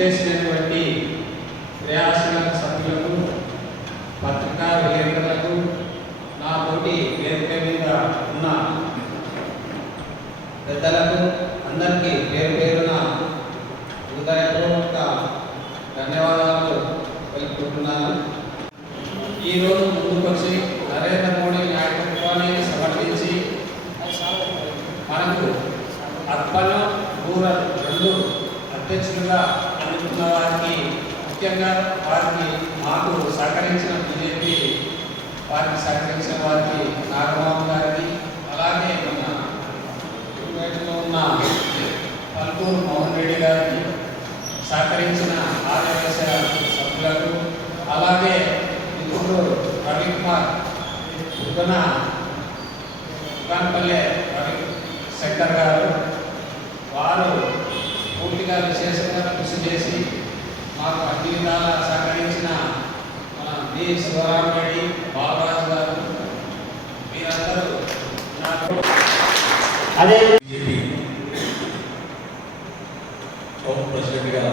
వచ్చేసినటువంటి క్రియాశీలక సభ్యులకు పత్రికా విలేకరులకు నాతోటి వేదిక మీద ఉన్న పెద్దలకు అందరికీ పేరు పేరున హృదయపూర్వక ధన్యవాదాలు తెలుపుకుంటున్నాను. ఈరోజు ముందుకొచ్చి నరేంద్ర మోడీ నాయకత్వాన్ని సమర్థించి మనకు అర్పణ రూరల్ రెండు అధ్యక్షులుగా అందుకున్న వారికి ముఖ్యంగా వారికి మాకు సహకరించిన బీజేపీ వారికి సహకరించిన వారికి నాగబాబు గారికి అలాగే మన కుటుంబంలో ఉన్న పల్కూరు మోహన్ రెడ్డి గారికి సహకరించిన ఆర్యవైశ్య సభ్యులకు అలాగే ఇప్పుడు రవి కుమార్ బుగ్గన దుకాన్పల్లె రవి శంకర్ గారు వారు పూర్తిగా విశేషంగా కృషి చేసి మాకు అన్ని విధాలా సహకరించిన మన బి శివరామరెడ్డి బాలరాజు గారు మీరందరూ నాకు అదే ప్రెసిడెంట్గా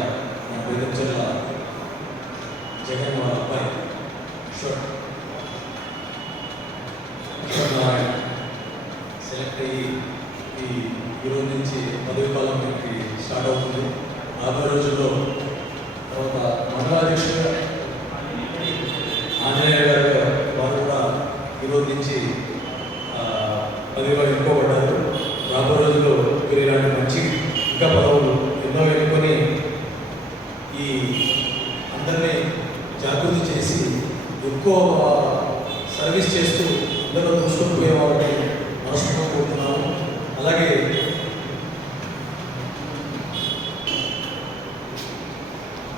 జగన్ అబ్బాయి కిషోర్ కిషోర్ నారాయణ సెలెక్ట్ అయ్యి ఈ ఈరోజు నుంచి పదవి కాలం మనకి స్టార్ట్ అవుతుంది రాబోయే రోజుల్లో తర్వాత మండలాధ్యక్షుడు ఆంజనేయ గారు వారు కూడా ఈరోజు నుంచి ఆ, అది పదవిలో ఎన్నుకోబడ్డారు రాబో రోజుల్లో మీరు ఇలాంటి మంచి ఇంకా పదవులు ఎన్నో ఎన్నుకొని ఈ అందరినీ జాగృతి చేసి ఎక్కువ సర్వీస్ చేస్తూ అందరూ దూసుకొని పోయే వాళ్ళని కోరుతున్నాము. అలాగే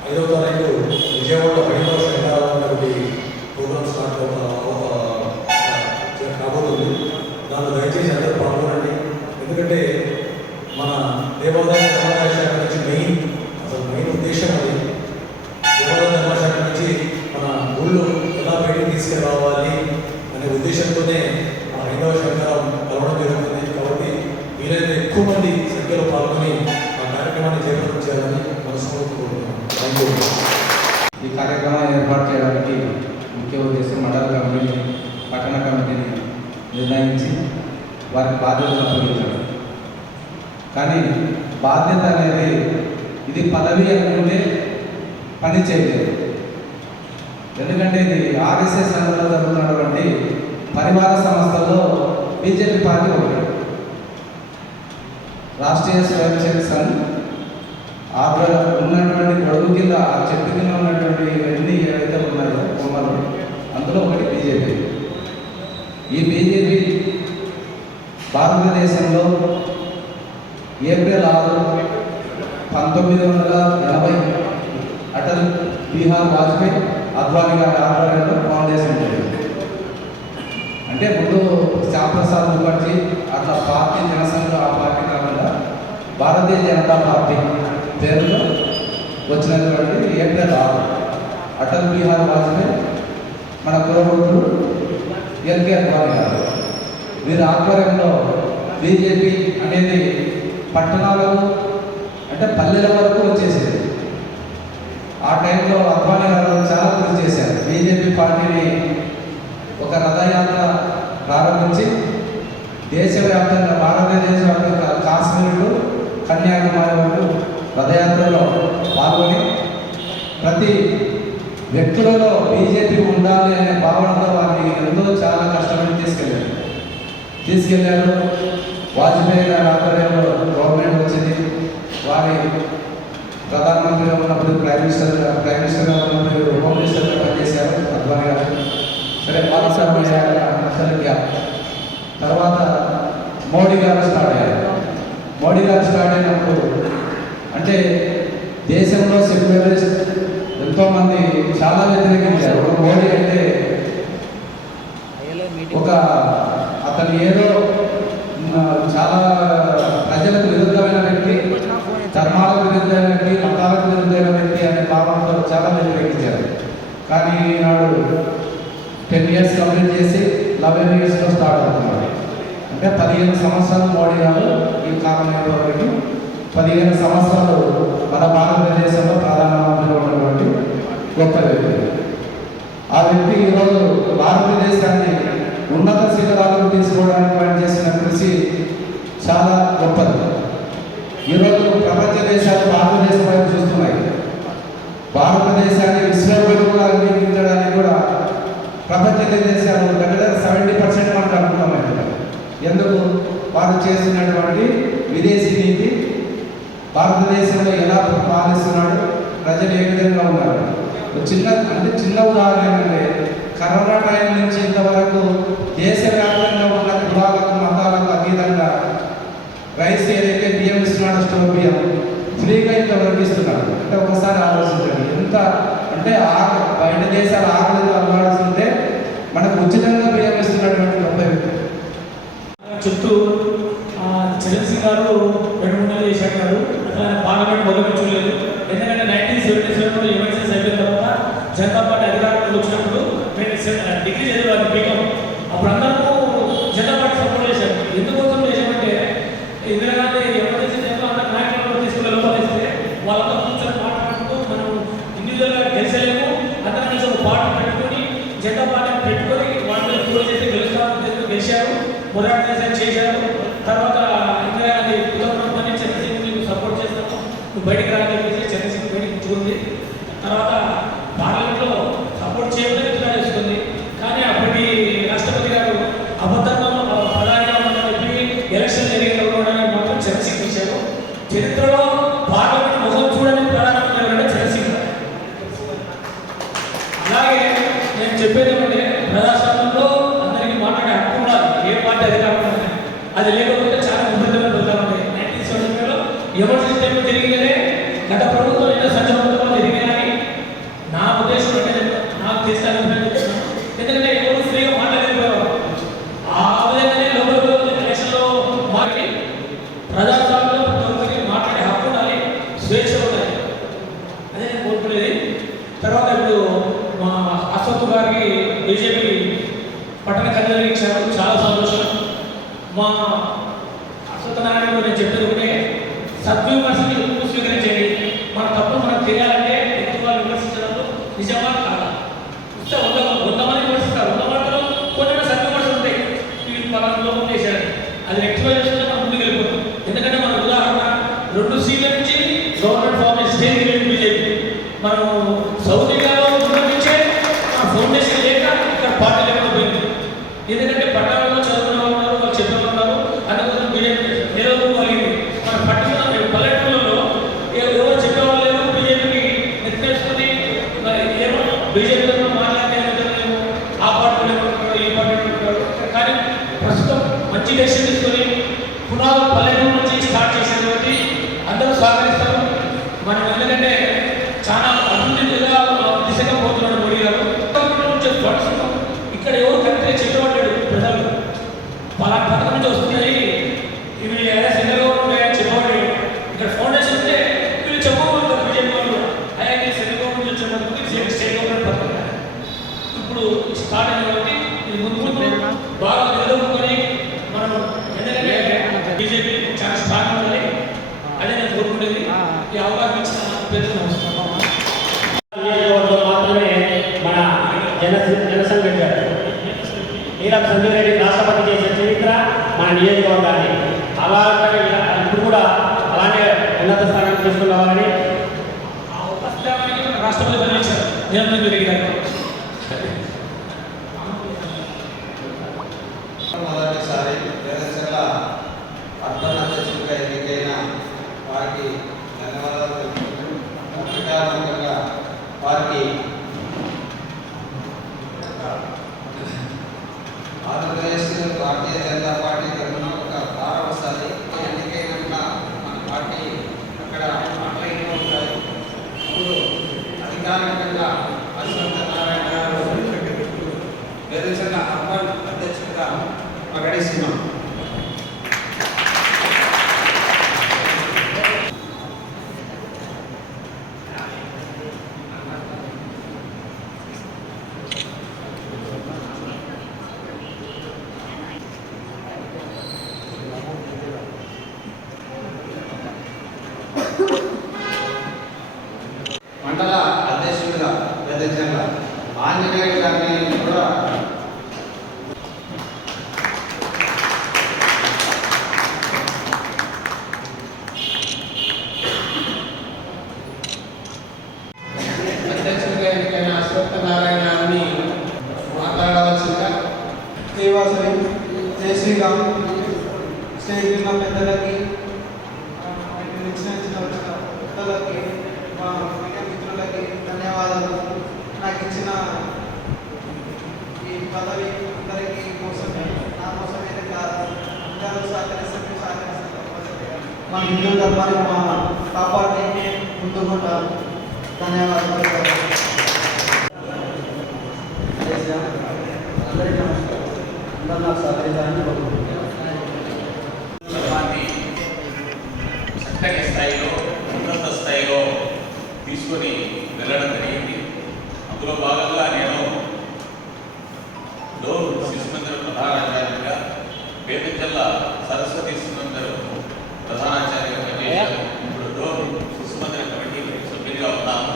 ఐదవ తారీఖు విజయవాడ మహిళా శంకరాలు ఒకటి ప్రోగ్రామ్ స్టార్ట్ కాబోతుంది. దానిలో దయచేసి నిర్ణయించి వారి బాధ్యతలు అప్పగించాడు కానీ బాధ్యత అనేది ఇది పదవి అనుకుంటే పని చేయలేదు. ఎందుకంటే ఇది ఆర్ఎస్ఎస్ సంఘంలో జరుగుతున్నటువంటి పరివార సంస్థల్లో బీజేపీ పార్టీ ఒకటి. రాష్ట్రీయ స్వయం సేవక్ సంఘ్ ఆవిడ ఉన్నటువంటి గొడవ కింద ఆ చెట్టు కింద ఉన్నటువంటి ఇవన్నీ ఏవైతే ఉన్నాయో బొమ్మలు అందులో ఈ బీజేపీ భారతదేశంలో ఏప్రిల్ ఆరు పంతొమ్మిది వందల ఎనభై అటల్ బీహార్ వాజ్పేయి అద్వానీ గారి ఆధ్వర్యంలో ఫౌండేషన్ జరిగింది. అంటే ముందు శ్యాంప్రసాద్ ముఖర్జీ అట్లా పార్టీ జనసంఘ ఆ పార్టీ కాకుండా భారతీయ జనతా పార్టీ పేరులో వచ్చినటువంటి ఏప్రిల్ ఆరు అటల్ బీహార్ వాజ్పేయి మన కులగురుడు ఎల్కే అద్వానీ గారు వీరి ఆధ్వర్యంలో బీజేపీ అనేది పట్టణాలకు అంటే పల్లెల వరకు వచ్చేసింది. ఆ టైంలో అద్వానీ గారు చాలా కృషి చేశారు. బీజేపీ పార్టీని ఒక రథయాత్ర ప్రారంభించి దేశవ్యాప్తంగా భారతదేశ వ్యాప్తంగా కాశ్మీర్ కన్యాకుమారి వరకు రథయాత్రలో పాల్గొని ప్రతి వ్యక్తులలో బీజేపీ ఉండాలి అనే భావనతో వారిని ఎంతో చాలా కష్టపడి తీసుకెళ్ళారు. తీసుకెళ్ళారు వాజ్పేయి గారి ఆధ్వర్యంలో గవర్నమెంట్ వచ్చింది. వారి ప్రధానమంత్రిగా ఉన్నప్పుడు ప్రైమ్ మినిస్టర్ ప్రైమ్ మినిస్టర్గా ఉన్నప్పుడు హోమ్ మినిస్టర్గా పనిచేశారు అద్వానీ గారు. సరే గ్యాప్ తర్వాత మోడీ గారు స్టార్ట్ అయ్యారు. మోడీ గారు స్టార్ట్ అయినప్పుడు అంటే దేశంలో సెక్యులరిస్ట్ ఎంతోమంది చాలా వ్యతిరేకించారు ఒక మోడీ అంటే ఒక అతను ఏదో మ, చాలా ప్రజలకు విరుద్ధమైన వ్యక్తి ధర్మాలకు విరుద్ధమైన వ్యక్తి మతాలకు విరుద్ధమైన వ్యక్తి అనే భావనతో చాలా వ్యతిరేకించారు కానీ ఈనాడు టెన్ ఇయర్స్ కంప్లీట్ చేసి లెవెన్ ఇయర్స్లో స్టార్ట్ అవుతున్నాడు అంటే పదిహేను సంవత్సరాలు మోడీ గారు ఈ కారణమైన వరకు పదిహేను సంవత్సరాలు మన భారతదేశంలో గొప్ప వ్యక్తి. ఆ వ్యక్తి ఈరోజు భారతదేశాన్ని ఉన్నత శిఖరాలకు తీసుకోవడానికి పనిచేసిన చేసిన కృషి చాలా గొప్పది. ఈరోజు ప్రపంచ దేశాలు భారతదేశం వైపు చూస్తున్నాయి. భారతదేశాన్ని విశ్వగురువుగా అంగీకరించడానికి కూడా ప్రపంచ దేశాలు దగ్గర సెవెంటీ పర్సెంట్ మనకు అనుకూలమైనది ఎందుకు? వారు చేసినటువంటి విదేశీ నీతి భారతదేశంలో ఎలా పాలిస్తున్నాడు? ప్రజలు ఏ విధంగా ఉన్నారు? చిన్న అంటే చిన్న ఉదాహరణ ఏంటంటే కరోనా టైం నుంచి ఇంతవరకు దేశవ్యాప్తంగా ఉన్న కులాలకు మతాలకు అతీతంగా రైస్ ఏదైతే బియ్యం ఇస్తున్నాడో స్టోర్ బియ్యం ఫ్రీగా ఇంతవరకు ఇస్తున్నాడు అంటే ఒకసారి ఆలోచించండి. ఎంత అంటే ఆకు బయట దేశాల ఆకలితో అలవాడుతుంటే మనకు ఉచితంగా బియ్యం ఇస్తున్నటువంటి గొప్ప వ్యక్తి చుట్టూ ఆ, చిరంజీవి సింగ్ గారు రెండు మూడు నెలలు చేశారు పార్లమెంట్ మొదలు చూడలేదు. ఎందుకంటే నైన్టీన్ సెవెంటీ సెవెన్లో ఎమర్జెన్సీ అయిపోయిన తర్వాత జనతా పార్టీ అధికారంలోకి వచ్చినప్పుడు మేము సె- డిగ్రీ చదివాను బీకాం అప్పుడు అందరూ జనతా పార్టీ సపోర్ట్ చేశారు ఎందుకోసం చేశామంటే ఇందిరాగాంధీ ఎమర్జెన్సీ టైంలో అందరూ నాయకులను తీసుకుని లోపలిస్తే వాళ్ళతో కూర్చొని మాట్లాడుతూ మనం ఇండివిజువల్గా గెలిచలేము అందరం కలిసి ఒక పార్టీ పెట్టుకొని జనతా పార్టీని పెట్టుకొని వాళ్ళు పూజ చేసి గెలుస్తామని చెప్పి గెలిచారు మొదటి దేశం చేశారు తర్వాత ఇందిరాగాంధీ ఉత్తమ నుంచి చంద్రశేఖర్ నీకు సపోర్ట్ చేస్తాము నువ్వు బయటికి రాని చెప్పేసి చంద్రశేఖర్ బయటకు ఉంచుకుంది తర్వాత పార్లమెంట్లో సపోర్ట్ చేయమని ఇట్లా చేస్తుంది కానీ అప్పటి రాష్ట్రపతి గారు అబద్ధంగా ప్రధానిగా ఉన్నామని చెప్పి ఎలక్షన్ జరిగిన ఉండడానికి మాత్రం చంద్రశేఖర్ ఇచ్చారు. చరిత్రలో పార్లమెంట్ ముఖం చూడని ప్రధానమంత్రి ఎవరంటే చంద్రశేఖర్. అలాగే నేను చెప్పేది ఏమంటే ప్రజాస్వామ్యంలో అందరికీ మాట్లాడే హక్కు ఉండాలి. ఏ పార్టీ అధికారం అది లేకపోతే చాలా ఇబ్బందులు ఉంటాయి నైన్టీన్ సెవెంటీ ఫైవ్లో ఎమర్జెన్సీ టైంలో జరిగితేనే గత ప్రభుత్వం ఎన్నో సంక్షేమ పథకాలు జరిగినాయని నా ఉద్దేశం అంటే నేను నాకు తెలిసిన అభిప్రాయం చెప్తున్నాను ఎందుకంటే ఎవరు ఫ్రీగా మాట్లాడలేకపోయారు ఆ విధంగానే లోపల ఎలక్షన్లో మాట్లాడి ప్రజాస్వామ్యంలో ప్రతి ఒక్కరికి మాట్లాడే హక్కు ఉండాలి స్వేచ్ఛ ఉండాలి అదే నేను కోరుకునేది తర్వాత ఇప్పుడు మా అశ్వత్ గారికి బీజేపీ పట్టణ కన్వీనర్ ఇచ్చారు చాలా సంతోషం మా అశ్వత్ నారాయణ గారు నేను చెప్పేది ఒకటే సద్విమర్శని ఎక్కువ స్వీకరించండి మన తప్పు మనకు తెలియాలంటే ఎదుటి వాళ్ళు విమర్శించడంలో నిజమా కాదా ఇస్తే వంద వంద మంది విమర్శిస్తారు వంద మందిలో కొన్ని సద్విమర్శలు ఉంటాయి వీళ్ళు పలానా లోపం చేశారని అది రెక్టిఫై చేసుకుంటే మనం ముందుకు వెళ్ళిపోతాం ఎందుకంటే మన ఉదాహరణ రెండు సీట్ల నుంచి గవర్నమెంట్ ఫామ్ స్టేట్ గెలిపి బీజేపీ మనం సౌత్ ఇండియాలో ఉన్న నుంచే ఆ ఫౌండేషన్ లేక ఇక్కడ పార్టీ లేకుండా పోయింది ఎందుకంటే పట్టణంలో చదువుకున్న వాళ్ళు ఉన్నారు వాళ్ళు చెప్పిన వాళ్ళు ఉన్నారు అందుకోసం బీజేపీ నిలవగలిగింది మన పట్టణ పల్లెటూళ్ళలో ఎవ- ఎవరు చెప్పేవాళ్ళు లేరు బీజేపీకి నెత్తేసుకుని మరి ఏమో బీజేపీతో మాట్లాడితే ఏమవుతారేమో ఆ పార్టీలో ఏమంటారు ఈ పార్టీలో ఏమంటారు కానీ ప్రస్తుతం మంచి డెసిషన్ తీసుకొని పునాదు పల్లెటూరు నుంచి స్టార్ట్ చేసిన కాబట్టి అందరూ సహకరిస్తారు మనం ఎందుకంటే చాలా అభివృద్ధి దిశగా దిశగా పోతున్నాడు మోడీ గారు గవర్నమెంట్ నుంచి ఫండ్స్ ఇక్కడ ఎవరు కరెక్ట్గా చెప్పబడ్డాడు ప్రజలు పలానా పథకం నుంచి వస్తున్నాయి ఇవి అదే సెంట్రల్ గవర్నమెంట్ అని చెప్పబడ్డాడు ఇక్కడ ఫౌండేషన్ ఉంటే వీళ్ళు చెప్పబోతున్నారు బీజేపీ వాళ్ళు అయ్యా నేను సెంట్రల్ గవర్నమెంట్ నుంచి వచ్చాను స్టేట్ స్టేట్ గవర్నమెంట్ పథకం ఇప్పుడు స్టార్ట్ అయింది కాబట్టి ఇది ముందు ముందు బాగా నిలదొక్కుని మనం ఎందుకంటే బీజేపీ చాలా స్ట్రాంగ్ ఉండాలి అదే నేను కోరుకునేది ఈ అవకాశం ఇచ్చిన పెద్ద నమస్కారం నియోజకవర్గంలో మాత్రమే మన జన జనసంఘ పెట్టారు నీలం సంజయ్ రెడ్డి రాష్ట్రపతి చేసిన చరిత్ర మన నియోజకవర్గాన్ని అలా ఇప్పుడు కూడా అలానే ఉన్నత స్థానానికి తీసుకుని రావాలని ఆ ఉపస్థానానికి మన రాష్ట్రపతి పనిచేశారు నిరంతరం జరిగినారు మొదటిసారి వేదశల పట్టణ అధ్యక్షుడిగా ఎన్నికైన వారికి ధన్యవాదాలు తెలుపుకుంటూ పత్రికాముఖంగా వారికి ఆంధ్రప్రదేశ్ భారతీయ జనతా పార్టీ తరఫున ఒక భారం వస్తుంది ఎన్నికైనాక మన పార్టీ అక్కడ ఆన్లైన్లో ఉంటుంది ఇప్పుడు అధికారికంగా అశ్వంత నారాయణ గారు వేదశల అర్బన్ అధ్యక్షుడిగా ప్రకటిస్తున్నాం మండల అధ్యక్షుడిగా ఎన్నికైన అశ్వత్థ నారాయణ గారిని మాట్లాడవలసిందిగా దేవాసరి జై శ్రీరామ్. స్టేజ్ ఉన్న పెద్దలకి ఆ, ఇక్కడ ఇచ్చిన ఇచ్చిన పెద్దలకి మా మిత్రులకి ధన్యవాదాలు. నాకు ఇచ్చిన ఈ పదవి అందరికీ కోసమే నా కోసమే కాదు. అందరూ సహకరిస్తే సహకరిస్తే మా హిందూ ధర్మాన్ని మా కాపాడి ముందుకుంటారు ధన్యవాదాలు. అందరికీ నమస్కారం. అందరూ నాకు సహకరించాలని కోరుకుంటున్నాను చక్కని స్థాయిలో ఉన్నత స్థాయిలో తీసుకొని వెళ్ళడం జరిగింది అందులో భాగంగా నేను శిశు మందిర ప్రధానాచార్యుడిగా పేదచెల్ల సరస్వతి శిశు మందిర ప్రధానాచార్యుడిగా పనిచేశాను ఇప్పుడు డోర్ శిశు మందిర కమిటీ సభ్యుడిగా ఉన్నాను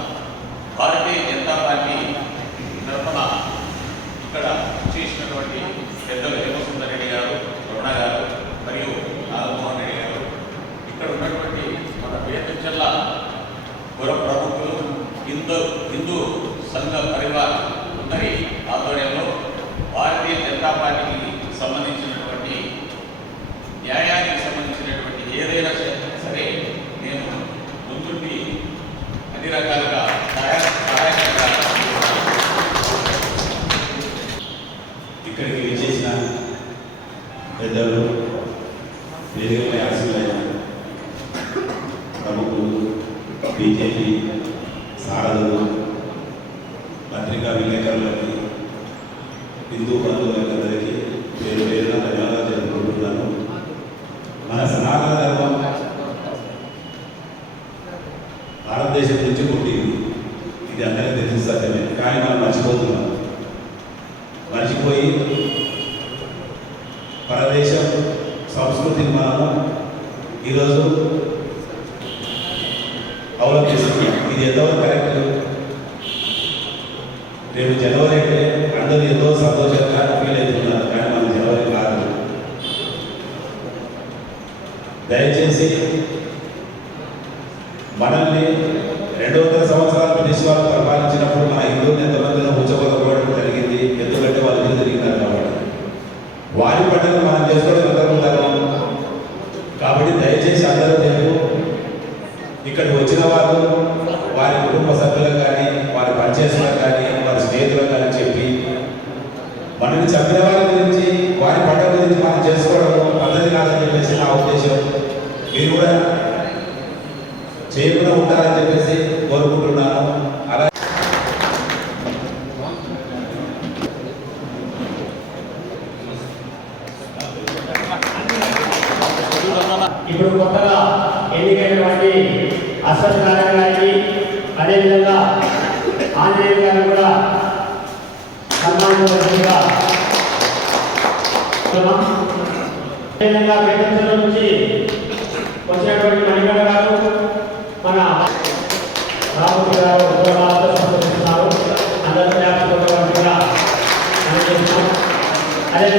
భారతీయ జనతా పార్టీ తరఫున ఇక్కడ చేసినటువంటి పెద్దలు హేమసుందర్ రెడ్డి గారు రమణ గారు మరియు నాగమోహన్ రెడ్డి గారు ఇక్కడ ఉన్నటువంటి మన పేదచెల్ల పుర ప్రముఖులు హిందూ హిందూ సంఘ పరివార్ అందరి ఆధ్వర్యంలో భారతీయ జనతా పార్టీకి సంబంధించినటువంటి న్యాయానికి సంబంధించినటువంటి ఏదైనా సరే నేను ముందుండి అన్ని రకాలుగా సహాయ సహాయకంగా ఇక్కడికి విచ్చేసిన పెద్దలు వేదికపై ఆశీలైన ప్రముఖులు బీజేపీ సారథులు పత్రికా విలేకరులకి హిందూ బంధువులందరికీ పేరు పేరున ధన్యవాదాలు తెలుపుకుంటున్నాను మన సనాతన ధర్మం భారతదేశం నుంచి పుట్టింది. ఇది అందరికీ తెలిసిన సత్యమే. కానీ మనం మర్చిపోతున్నాం. మర్చిపోయి పరదేశం సంస్కృతిని మనము ఈరోజు అవలంబిస్తున్నాం ఇది ఎంతవరకు కరెక్ట్ రేపు జనవరి అంటే అందరూ ఎంతో సంతోషంగా ఫీల్ అవుతున్నారు కానీ మనం జనవరి కాదు దయచేసి మనల్ని రెండో వందల సంవత్సరాల బ్రిటిష్ వాళ్ళు పరిపాలించినప్పుడు మన హిందువులు ఎంతమందిని ఉంచకపోవడం జరిగింది ఎందుకంటే వాళ్ళు ఎదురు తిరిగినారు కాబట్టి వారి పండుగ మనం చేసుకోవడం ఎంతకుంటారు కాబట్టి దయచేసి అందరూ తెలుగు ఇక్కడికి వచ్చిన వాళ్ళు వారి కుటుంబ సభ్యులకు కానీ వారి పనిచేసులకు కానీ వారి స్నేహితులకు కానీ చెప్పి మనల్ని చంపిన వారి గురించి వారి పండుగ గురించి మనం చేసుకోవడం పద్ధతి కాదని చెప్పేసి నా ఉద్దేశం మీరు కూడా చేయకుండా ఉంటారని చెప్పేసి కోరుకుంటున్నాను అలా ఇప్పుడు కొత్తగా ఎన్నికైనటువంటి అశ్వత్ నారాయణ గారికి అదేవిధంగా ఆంజనేయ గారిని కూడా సన్మానించవలసిందిగా కోరుతున్నాం. అదేవిధంగా పేటెంచల నుంచి వచ్చినటువంటి మణిగణ గారు మన రామూర్తి గారు ఉద్యోగాలతో సంప్రదిస్తున్నారు అందరూ జ్ఞాపకం అదే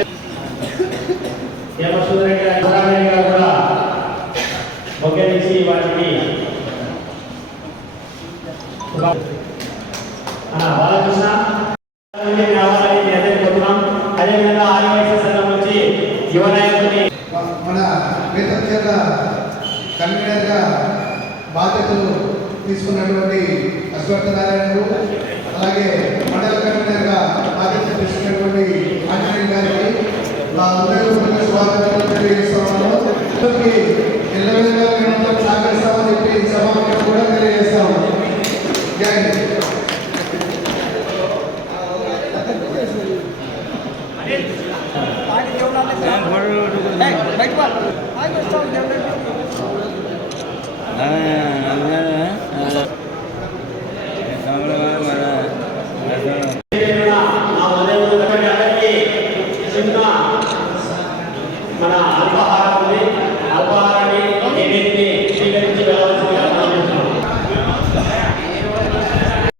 యమసూదరెడ్డి గారు సుబ్రహ్మణ్య గారు కూడా మొగ్గనిచ్చి వాటికి శుభా- ఆ, బాలకృష్ణ నుండి రావాలని మీ కోరుతున్నాం అదేవిధంగా ఆర్ఎస్ఎస్ సంఘం యువ నాయకుడిని మన వేతన కన్వీనర్గా బాధ్యతలు తీసుకున్నటువంటి అశ్వత్థ నారాయణకు అలాగే మండల కన్వీనర్గా బాధ్యతలు తీసుకున్నటువంటి ఆంజనేయ గారికి మా హృదయపూర్వక శుభాకాంక్షలు తెలియజేస్తామని అందరికీ ఎల్ల సహకరిస్తామని చెప్పి ఈ కూడా తెలియజేస్తాము జై ai one. I will stop them.